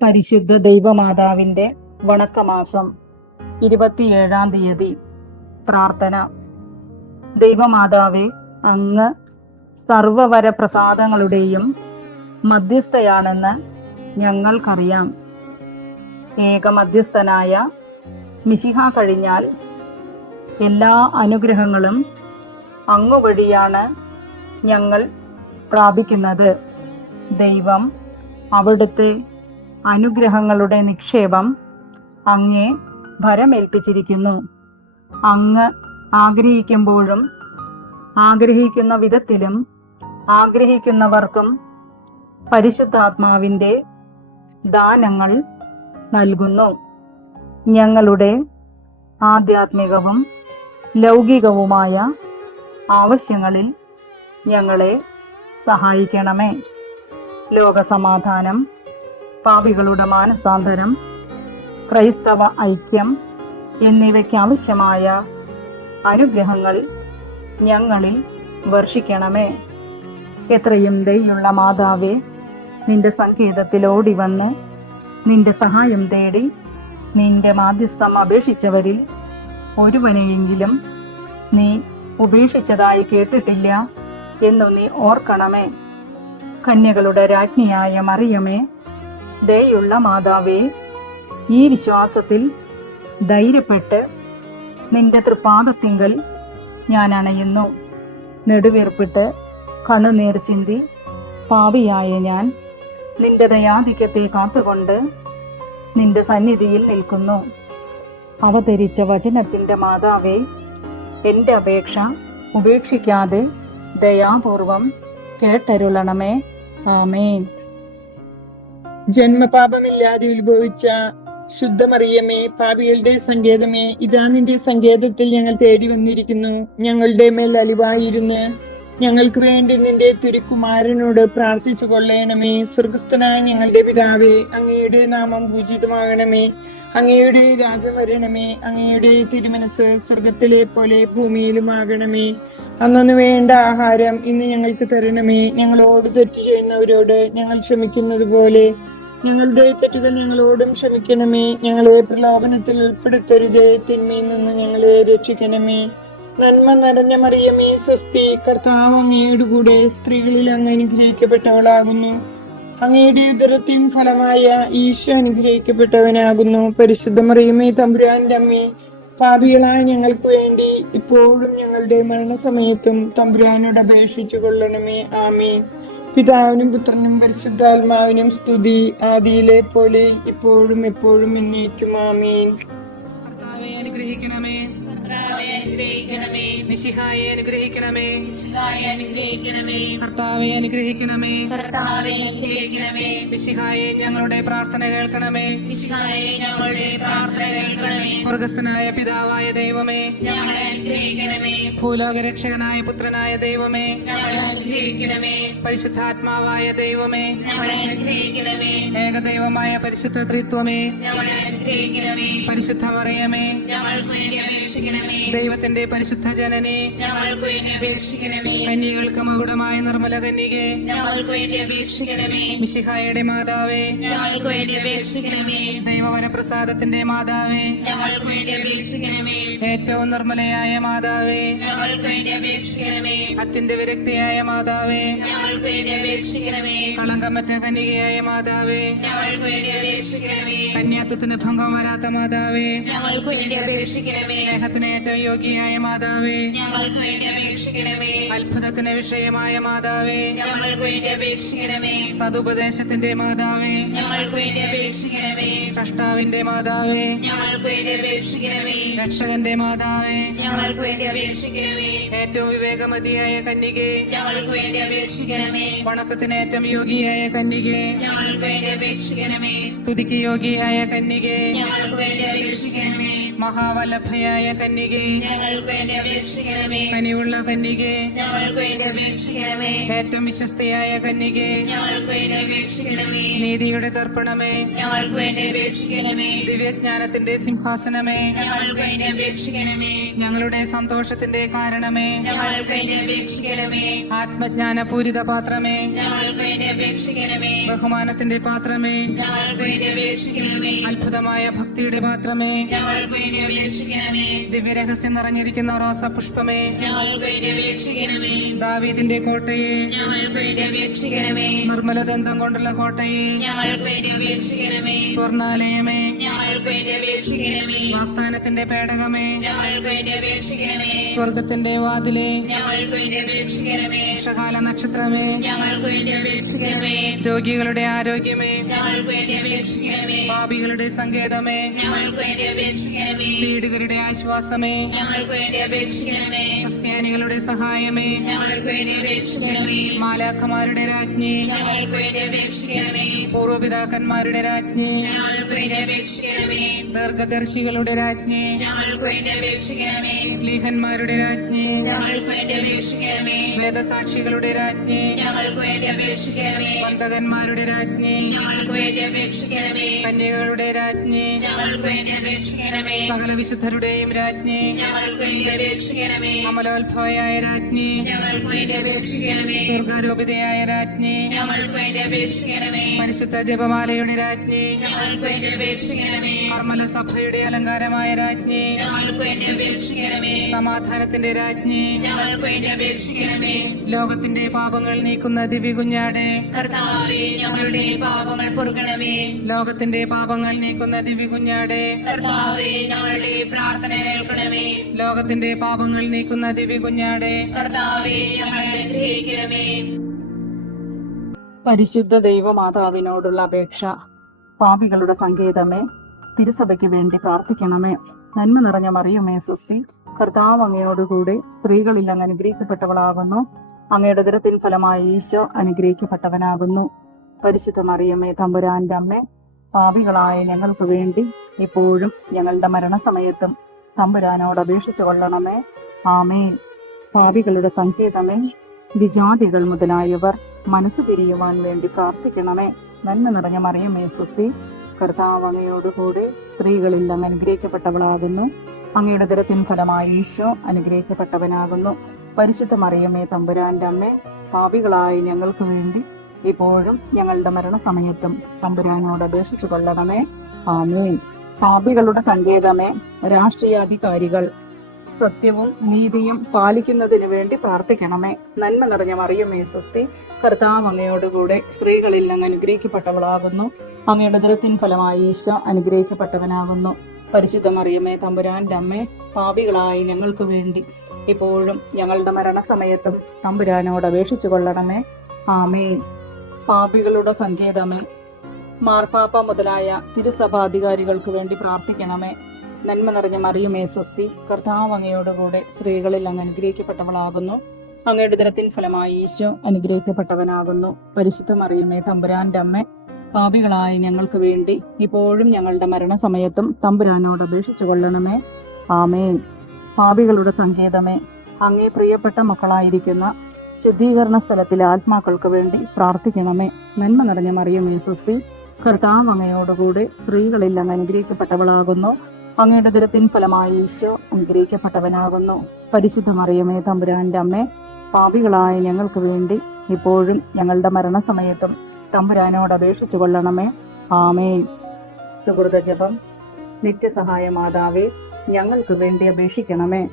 പരിശുദ്ധ ദൈവമാതാവിന്റെ വണക്കമാസം 27-ാം തീയതി. പ്രാർത്ഥന. ദൈവമാതാവേ, അങ്ങ് സർവവരപ്രസാദങ്ങളുടെയും മധ്യസ്ഥയാണെന്ന് ഞങ്ങൾക്കറിയാം. ഏകമധ്യസ്ഥനായ മിശിഹ കഴിഞ്ഞാൽ എല്ലാ അനുഗ്രഹങ്ങളും അങ്ങ് വഴിയാണ് ഞങ്ങൾ പ്രാപിക്കുന്നത്. ദൈവം അവിടുത്തെ അനുഗ്രഹങ്ങളുടെ നിക്ഷേപം അങ്ങേ ഭരമേൽപ്പിച്ചിരിക്കുന്നു. അങ്ങ് ആഗ്രഹിക്കുമ്പോഴും ആഗ്രഹിക്കുന്ന വിധത്തിലും ആഗ്രഹിക്കുന്നവർക്കും പരിശുദ്ധാത്മാവിന്റെ ദാനങ്ങൾ നൽകുന്നു. ഞങ്ങളുടെ ആധ്യാത്മികവും ലൗകികവുമായ ആവശ്യങ്ങളിൽ ഞങ്ങളെ സഹായിക്കണമേ. ലോകസമാധാനം, പാപികളുടെ മാനസാന്തരം, ക്രൈസ്തവ ഐക്യം എന്നിവയ്ക്കാവശ്യമായ അനുഗ്രഹങ്ങൾ ഞങ്ങളിൽ വർഷിക്കണമേ. എത്രയും ദയുള്ള മാതാവേ, നിന്റെ സങ്കേതത്തിൽ ഓടി വന്ന് നിന്റെ സഹായം തേടി നിന്റെ മാധ്യസ്ഥം അപേക്ഷിച്ചവരിൽ ഒരുവനെയെങ്കിലും നീ ഉപേക്ഷിച്ചതായി കേട്ടിട്ടില്ല എന്നു നീ ഓർക്കണമേ. കന്യകളുടെ രാജ്ഞിയായ മറിയമേ, ദയുള്ള മാതാവേ, ഈ വിശ്വാസത്തിൽ ധൈര്യപ്പെട്ട് നിന്റെ തൃപ്പാദത്തിങ്കൽ ഞാൻ അണയുന്നു. നെടുവീർപ്പിട്ട് കണ്ണുനീർ ചിന്തി പാപിയായ ഞാൻ നിന്റെ ദയാധിക്യത്തെ കാത്തുകൊണ്ട് നിന്റെ സന്നിധിയിൽ നിൽക്കുന്നു. അവതരിച്ച വചനത്തിന്റെ മാതാവേ, എന്റെ അപേക്ഷ ഉപേക്ഷിക്കാതെ ദയാപൂർവം കേട്ടരുളണമേ. ആമേൻ. ജന്മപാപമില്ലാതെ ഉത്ഭവിച്ച ശുദ്ധമറിയമേ, പാപികളുടെ സങ്കേതമേ, ഇതാ നിന്റെ സങ്കേതത്തിൽ ഞങ്ങൾ തേടി വന്നിരിക്കുന്നു. ഞങ്ങളുടെ മേൽ അലിവായിരുന്ന് ഞങ്ങൾക്ക് വേണ്ടി നിന്റെ തിരുക്കുമാരനോട് പ്രാർത്ഥിച്ചു കൊള്ളണമേ. സ്വർഗസ്ഥനായ ഞങ്ങളുടെ പിതാവേ, അങ്ങയുടെ നാമം പൂജിതമാകണമേ. അങ്ങയുടെ രാജ്യം വരണമേ. അങ്ങയുടെ തിരുമനസ് സ്വർഗത്തിലെ പോലെ ഭൂമിയിലുമാകണമേ. അന്നു വേണ്ട ആഹാരം ഇന്ന് ഞങ്ങൾക്ക് തരണമേ. ഞങ്ങളോട് തെറ്റ് ചെയ്യുന്നവരോട് ഞങ്ങൾ ക്ഷമിക്കുന്നത് പോലെ ഞങ്ങളുടെ തെറ്റുകൾ ഞങ്ങളോടും ക്ഷമിക്കണമേ. ഞങ്ങളെ പ്രലോഭനത്തിൽ ഉൾപ്പെടുത്തരുത്, തിന്മയിൽ നിന്ന് ഞങ്ങളെ രക്ഷിക്കണമേ. നന്മ നിറഞ്ഞ മറിയമേ, സ്വസ്തി, കർത്താവ് അങ്ങയുടെ കൂടെ സ്ത്രീകളിൽ അങ്ങ് അനുഗ്രഹിക്കപ്പെട്ടവളാകുന്നു. അങ്ങയുടെ ഉദരത്തിൻ ഫലമായ ഈശോ അനുഗ്രഹിക്കപ്പെട്ടവനാകുന്നു. പരിശുദ്ധ മറിയമേ, തമ്പുരാന്റെ അമ്മേ, പാപികളായ ഞങ്ങൾക്ക് വേണ്ടി ഇപ്പോഴും ഞങ്ങളുടെ മരണസമയത്തും തമ്പുരാനോട് അപേക്ഷിച്ചു കൊള്ളണമേ. ആമേൻ. പിതാവിനും പുത്രനും പരിശുദ്ധാത്മാവിനും സ്തുതി, ആദിയിലെ പോലെ ഇപ്പോഴും എപ്പോഴും എന്നേക്കും. ആമേൻ. കർത്താവേ അനുഗ്രഹിക്കണമേ. മിശിഹായെ അനുഗ്രഹിക്കണമേ. കർത്താവേ അനുഗ്രഹിക്കണമേ. മിശിഹായെ ഞങ്ങളുടെ പ്രാർത്ഥന കേൾക്കണമേ. സ്വർഗസ്ഥനായ പിതാവായ ദൈവമേ, ഭൂലോകരക്ഷകനായ പുത്രനായ ദൈവമേ, പരിശുദ്ധാത്മാവായ ദൈവമേ, ഏകദൈവമായ പരിശുദ്ധ ത്രിത്വമേ, പരിശുദ്ധ മറിയമേ, ദൈവത്തിന്റെ പരിശുദ്ധ ജനനേ, കന്യകൾക്ക് മകുടമായ നിർമ്മല കന്യകേ, മിശിഹായുടെ മാതാവേ, ദൈവവരപ്രസാദത്തിന്റെ മാതാവേ, ഏറ്റവും നിർമ്മലയായ മാതാവേ, അത്യന്ത വിരക്തിയായ മാതാവേ, കളങ്കമറ്റ കന്യകയായ മാതാവേ, കന്യാത്വത്തിന് ഭംഗം വരാത്ത മാതാവേ, സ്നേഹത്തിന് ഏറ്റവും യോഗ്യയായ മാതാവേ, അത്ഭുതത്തിന് വിഷയമായ മാതാവേ, സതുപദേശത്തിന്റെ മാതാവേ, സ്രഷ്ടാവിന്റെ മാതാവേ, രക്ഷകന്റെ മാതാവേ, ഏറ്റവും വിവേകമതിയായ കന്യകേ, വണക്കത്തിന് ഏറ്റവും യോഗ്യയായ കന്യകേ, സ്തുതിക്ക് യോഗ്യയായ കന്യകേ, മഹാവല്ലഭയായ കന്യകേ, കനിവുള്ള കന്യകേ, ഏറ്റവും വിശ്വസ്തയായ കന്യകേ, നീതിയുടെ ദർപ്പണമേ, ദിവ്യജ്ഞാനത്തിന്റെ സിംഹാസനമേ, ഞങ്ങളുടെ സന്തോഷത്തിന്റെ കാരണമേ, ആത്മജ്ഞാന പൂരിത പാത്രമേ, ബഹുമാനത്തിന്റെ പാത്രമേ, അത്ഭുതമായ ഭക്തിയുടെ പാത്രമേ, ഞങ്ങൾക്ക് വേണ്ടി അപേക്ഷിക്കണമേ. ദിവ്യരഹസ്യം നിറഞ്ഞിരിക്കുന്ന റോസപുഷ്പമേ, ഞങ്ങൾക്ക് വേണ്ടി അപേക്ഷിക്കണമേ. ദാവീദിന്റെ കോട്ടയെ, ഞങ്ങൾക്ക് വേണ്ടി അപേക്ഷിക്കണമേ. നിർമ്മലദന്തം കൊണ്ടുള്ള കോട്ടയെ, ഞങ്ങൾക്ക് വേണ്ടി അപേക്ഷിക്കണമേ. സ്വർണാലയമേ, ഞങ്ങൾക്ക് വേണ്ടി അപേക്ഷിക്കണമേ. വാഗ്ദാനത്തിന്റെ പേടകമേ, ഞങ്ങൾക്ക് വേണ്ടി അപേക്ഷിക്കണമേ. സ്വർഗത്തിന്റെ വാതിലെ, ഞങ്ങൾക്ക് വേണ്ടി അപേക്ഷിക്കണമേ. വർഷകാല നക്ഷത്രമേ, ഞങ്ങൾക്ക് വേണ്ടി അപേക്ഷിക്കണമേ. രോഗികളുടെ ആരോഗ്യമേ, ഞങ്ങൾക്ക് വേണ്ടി അപേക്ഷിക്കണമേ. പാപികളുടെ സങ്കേതമേ, ഞങ്ങൾക്ക് വേണ്ടി അപേക്ഷിക്കണമേ. പീഡിതരുടെ ആശ്വാസമേ, ഞങ്ങൾക്ക് വേണ്ടി അപേക്ഷിക്കണമേ. ക്രിസ്ത്യാനികളുടെ സഹായമേ, ഞങ്ങൾക്ക് വേണ്ടി അപേക്ഷിക്കണമേ. മാലാഖമാരുടെ രാജ്ഞി, ഞങ്ങൾക്ക് വേണ്ടി അപേക്ഷിക്കണമേ. പൂർവ്വപിതാക്കന്മാരുടെ രാജ്ഞി, ഞങ്ങൾക്ക് വേണ്ടി അപേക്ഷിക്കണമേ. ദീർഘദർശികളുടെ രാജ്ഞി, ഞങ്ങൾക്ക് വേണ്ടി അപേക്ഷിക്കണമേ. സ്ലീഹന്മാരുടെ രാജ്ഞി, ഞങ്ങൾക്ക് വേണ്ടി അപേക്ഷിക്കണമേ. വേദസാക്ഷികളുടെ രാജ്ഞി, ഞങ്ങൾക്ക് വേണ്ടി അപേക്ഷിക്കണമേ. വന്ദകന്മാരുടെ രാജ്ഞി, ഞങ്ങൾക്ക് വേണ്ടി അപേക്ഷിക്കണമേ. കന്യകളുടെ രാജ്ഞി, ഞങ്ങൾക്ക് വേണ്ടി അപേക്ഷിക്കണമേ. സകല വിശുദ്ധരുടെയും രാജ്ഞി, ഞങ്ങൾക്ക് വേണ്ടി അപേക്ഷിക്കണമേ. അമലോത്ഭവയായ രാജ്ഞി, ഞങ്ങൾക്ക് വേണ്ടി അപേക്ഷിക്കണമേ. സ്വർഗാരോപിതയായ രാജ്ഞി, ഞങ്ങൾക്ക് വേണ്ടി അപേക്ഷിക്കണമേ. പരിശുദ്ധ ജപമാലയുടെ രാജ്ഞി, ഞങ്ങൾക്ക് വേണ്ടി അപേക്ഷിക്കണമേ. കർമ്മല സഭയുടെ അലങ്കാരമായ രാജ്ഞി, ഞങ്ങൾക്ക് വേണ്ടി അപേക്ഷിക്കണമേ. സമാധാനത്തിന്റെ രാജ്ഞി, ഞങ്ങൾക്ക് വേണ്ടി അപേക്ഷിക്കണമേ. ലോകത്തിന്റെ പാപങ്ങൾ നീക്കുന്ന ദിവ്യകുഞ്ഞാടെ, കർത്താവേ, ഞങ്ങളുടെ പാപങ്ങൾ പൊറുക്കണമേ. ലോകത്തിന്റെ പാപങ്ങൾ നീക്കുന്ന ദിവ്യകുഞ്ഞാടെ, കർത്താവേ, ഞങ്ങളുടെ പ്രാർത്ഥന കേൾക്കണമേ. ലോകത്തിന്റെ പാപങ്ങൾ നീക്കുന്ന ദിവ്യകുഞ്ഞാടെ, കർത്താവേ, ഞങ്ങളെ അനുഗ്രഹിക്കണമേ. പരിശുദ്ധ ദൈവമാതാവിനോടുള്ള അപേക്ഷ. പാപികളുടെ സങ്കേതമേ, തിരുസഭയ്ക്ക് വേണ്ടി പ്രാർത്ഥിക്കണമേ. നന്മ നിറഞ്ഞ മറിയമേ സ്വസ്തി, കർത്താവ് അങ്ങയോടുകൂടെ സ്ത്രീകളിൽ അങ്ങ് അനുഗ്രഹിക്കപ്പെട്ടവളാകുന്നു. അങ്ങയുടെ ഉദരത്തിൻ ഫലമായി ഈശോ അനുഗ്രഹിക്കപ്പെട്ടവനാകുന്നു. പരിശുദ്ധ മറിയമേ തമ്പുരാന്റെ അമ്മേ, പാപികളായ ഞങ്ങൾക്ക് വേണ്ടി ഇപ്പോഴും ഞങ്ങളുടെ മരണസമയത്തും തമ്പുരാനോട് അപേക്ഷിച്ചു കൊള്ളണമേ. ആമേൻ. പാപികളുടെ സങ്കേതമേ, വിജാതികൾ മുതലായവർ മനസ്സ് തിരിയുവാൻ വേണ്ടി പ്രാർത്ഥിക്കണമേ. നന്മ നിറഞ്ഞ മറിയമേ സ്വസ്തി, കർത്താവ് അങ്ങയോടുകൂടെ സ്ത്രീകളിൽ അങ്ങ് അനുഗ്രഹിക്കപ്പെട്ടവളാകുന്നു. അങ്ങയുടെ ഉദരത്തിൻ ഫലമായി ഈശോ അനുഗ്രഹിക്കപ്പെട്ടവനാകുന്നു. പരിശുദ്ധ മറിയമേ തമ്പുരാന്റെ അമ്മേ, പാപികളായ ഞങ്ങൾക്ക് വേണ്ടി ഇപ്പോഴും ഞങ്ങളുടെ മരണസമയത്തും തമ്പുരാനോട് അപേക്ഷിച്ചു കൊള്ളണമേ. ആമേൻ. പാപികളുടെ സങ്കേതമേ, രാഷ്ട്രീയാധികാരികൾ സത്യവും നീതിയും പാലിക്കുന്നതിന് വേണ്ടി പ്രാർത്ഥിക്കണമേ. നന്മ നിറഞ്ഞ മറിയമേ സ്വസ്തി, കർത്താവ് അങ്ങയോടുകൂടെ സ്ത്രീകളിൽ അങ്ങ് അനുഗ്രഹിക്കപ്പെട്ടവളാകുന്നു. അങ്ങയുടെ ഉദരത്തിൻ ഫലമായി ഈശോ അനുഗ്രഹിക്കപ്പെട്ടവനാകുന്നു. പരിശുദ്ധ മറിയമേ തമ്പുരാന്റെ അമ്മേ, പാപികളായി ഞങ്ങൾക്ക് വേണ്ടി ഇപ്പോഴും ഞങ്ങളുടെ മരണസമയത്തും തമ്പുരാനോട് അപേക്ഷിച്ചു കൊള്ളണമേ. ആമേൻ. പാപികളുടെ സങ്കേതമേ, മാർപ്പാപ്പ മുതലായ തിരുസഭാധികാരികൾക്ക് വേണ്ടി പ്രാർത്ഥിക്കണമേ. നന്മ നിറഞ്ഞ മറിയമേ സ്വസ്തി, കർത്താവ് അങ്ങയോടുകൂടെ സ്ത്രീകളിൽ അങ്ങ് അനുഗ്രഹിക്കപ്പെട്ടവളാകുന്നു. അങ്ങയുടെ ഉദരത്തിൻ ഫലമായി ഈശോ അനുഗ്രഹിക്കപ്പെട്ടവനാകുന്നു. പരിശുദ്ധ മറിയമേ തമ്പുരാന്റെ അമ്മേ, പാപികളായ ഞങ്ങൾക്ക് വേണ്ടി ഇപ്പോഴും ഞങ്ങളുടെ മരണസമയത്തും തമ്പുരാനോട് അപേക്ഷിച്ചു കൊള്ളണമേ. ആമേൻ. പാപികളുടെ സങ്കേതമേ, അങ്ങേ പ്രിയപ്പെട്ട മക്കളായിരിക്കുന്ന ശുദ്ധീകരണ സ്ഥലത്തിലെ ആത്മാക്കൾക്ക് വേണ്ടി പ്രാർത്ഥിക്കണമേ. നന്മ നിറഞ്ഞ മറിയമേ സ്വസ്തി, കർത്താവ് അങ്ങയോടുകൂടെ സ്ത്രീകളിൽ അങ്ങ് അനുഗ്രഹിക്കപ്പെട്ടവളാകുന്നു. അങ്ങയുടെ ഉദരത്തിൻ ഫലമായി ഈശോ അനുഗ്രഹിക്കപ്പെട്ടവനാകുന്നു. പരിശുദ്ധ മറിയമേ തമ്പുരാന്റെ അമ്മേ, പാപികളായ ഞങ്ങൾക്ക് വേണ്ടി ഇപ്പോഴും ഞങ്ങളുടെ മരണസമയത്തും തമ്പുരാനോട് അപേക്ഷിച്ചു കൊള്ളണമേ. ആമേൻ. സുഹൃത ജപം. നിത്യസഹായ മാതാവേ, ഞങ്ങൾക്ക് വേണ്ടി അപേക്ഷിക്കണമേ.